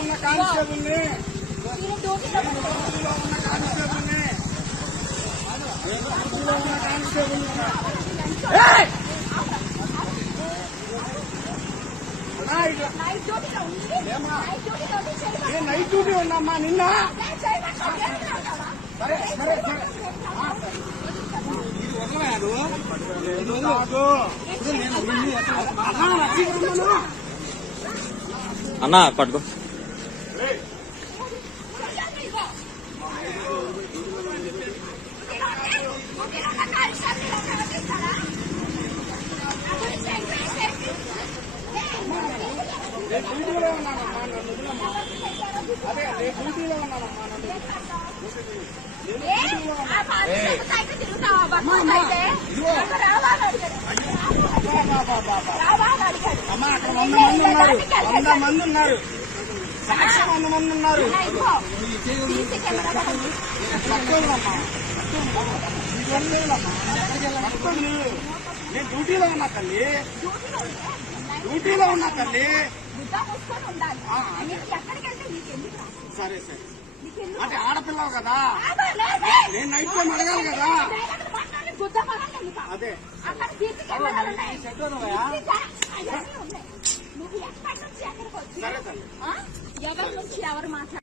ఉన్న కానిస్టేబుల్ని night duty ఉన్నామ్మా నిన్న. సరే సరే సరే అన్నా పట్టుకో. డ్యూటీలో ఉన్నానమ్మా, నన్ను వదిలమ్మా. అదే డ్యూటీలో ఉన్నానమ్మా, నన్ను అమ్మా. అక్కడ 100 మంది ఉన్నారు, 100 మంది ఉన్నారు, సాక్షి 100 మంది ఉన్నారు. నేను డ్యూటీలో ఉన్నా తల్లి, డ్యూటీలో ఉన్నా తల్లి. సరే సరే అంటే ఆడపిల్లవు కదా, నేను నైట్ టైం అడగాలి కదా. అదే సరే తల్లి. ఎవరి నుంచి ఎవరు మాట్లాడారు?